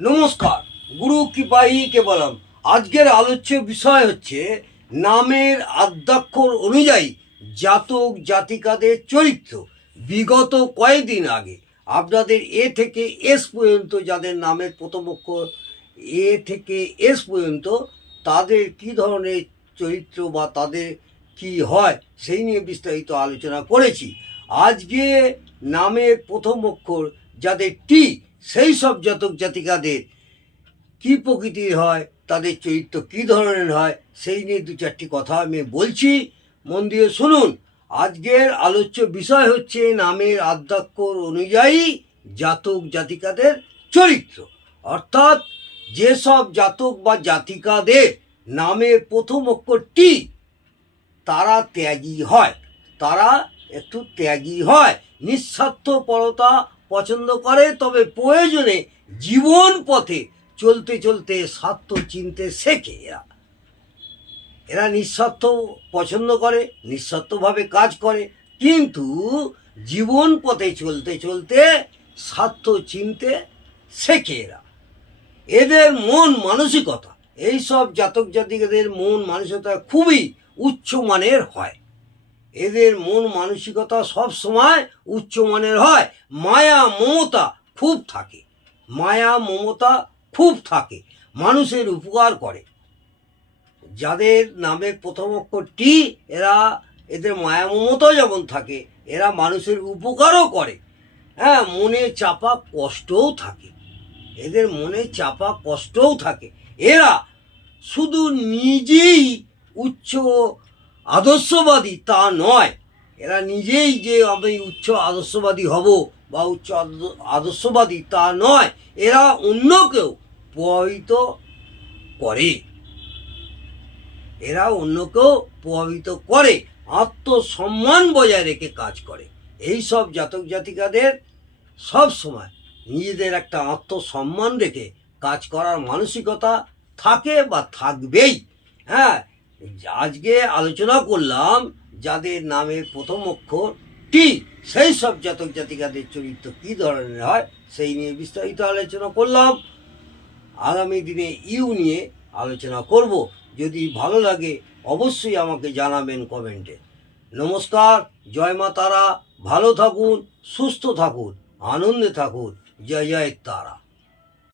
নমস্কার, গুরু কৃপাহি কেবলম। আজকের আলোচ্য বিষয় হচ্ছে নামের আদ্যাক্ষর অনুযায়ী জাতক জাতিকাদের চরিত্র। বিগত কয়েকদিন আগে, আপনাদের এ থেকে এস পর্যন্ত যাদের নামের প্রথম অক্ষর এ থেকে এস পর্যন্ত তাদের কি ধরনের চরিত্র বা তাদের কি হয় সেই নিয়ে বিস্তারিত আলোচনা করেছি। আজকে নামের প্রথম অক্ষর যাদের টি সেই সব জাতক জাতিকাদের কি প্রকৃতির হয়, তাদের চরিত্র কি ধরনের হয়, সেই নিয়ে দু চারটি কথা আমি বলছি। মন দিয়ে শুনুন। আজকের আলোচ্য বিষয় হচ্ছে নামের আদ্যাক্ষর অনুযায়ী জাতক জাতিকাদের চরিত্র। অর্থাৎ যেসব জাতক বা জাতিকাদের নামের প্রথম অক্ষর টি তারা ত্যাগী হয়, তারা একটু ত্যাগী হয়। নিঃস্বার্থপরতা পছন্দ করে, তবে প্রয়োজনে জীবন পথে চলতে চলতে স্বার্থ চিনতে শেখে এরা। এরা নিঃস্বার্থ পছন্দ করে, নিঃস্বার্থভাবে কাজ করে, কিন্তু জীবন পথে চলতে চলতে স্বার্থ চিনতে শেখে এরা। এদের মন মানসিকতা এই সব জাতক জাতিকাদের মন মানসিকতা খুবই উচ্চমানের হয়। এদের মন মানসিকতা সব সময় উচ্চমানের হয়। মায়া, মমতা খুব থাকে। মায়া, মমতা খুব থাকে। মানুষের উপকার করে। যাদের নামে প্রথম অক্ষর টি এরা এদের মায়া, মমতাও যেমন থাকে, এরা মানুষের উপকারও করে। হ্যাঁ মনে চাপা কষ্টও থাকে। এদের মনে চাপা কষ্টও থাকে। এরা শুধু নিজেই উচ্চ আদর্শবাদী তা নয়। এরা নিজেই যে আমি উচ্চ আদর্শবাদী হব বা উচ্চ আদ- আদর্শবাদী তা নয়, এরা অন্যকেও প্রভাবিত করে। এরা অন্যকেও প্রভাবিত করে, আত্মসম্মান বজায় রেখে কাজ করে। এই সব জাতক জাতিকাদের সব সময় নিজেদের একটা আত্মসম্মান রেখে কাজ করার মানসিকতা থাকে বা থাকবেই। হ্যাঁ আজকে আলোচনা করলাম যাদের নামের প্রথম অক্ষর টি, সেই সব জাতক জাতিকাদের চরিত্র কী ধরনের হয়, সেই নিয়ে বিস্তারিত আলোচনা করলাম। আগামী দিনে ইউ নিয়ে আলোচনা করব। যদি ভালো লাগে অবশ্যই আমাকে জানাবেন কমেন্টে। নমস্কার, জয় মা তারা, ভালো থাকুন, সুস্থ থাকুন, আনন্দে থাকুন, জয় জয় তারা।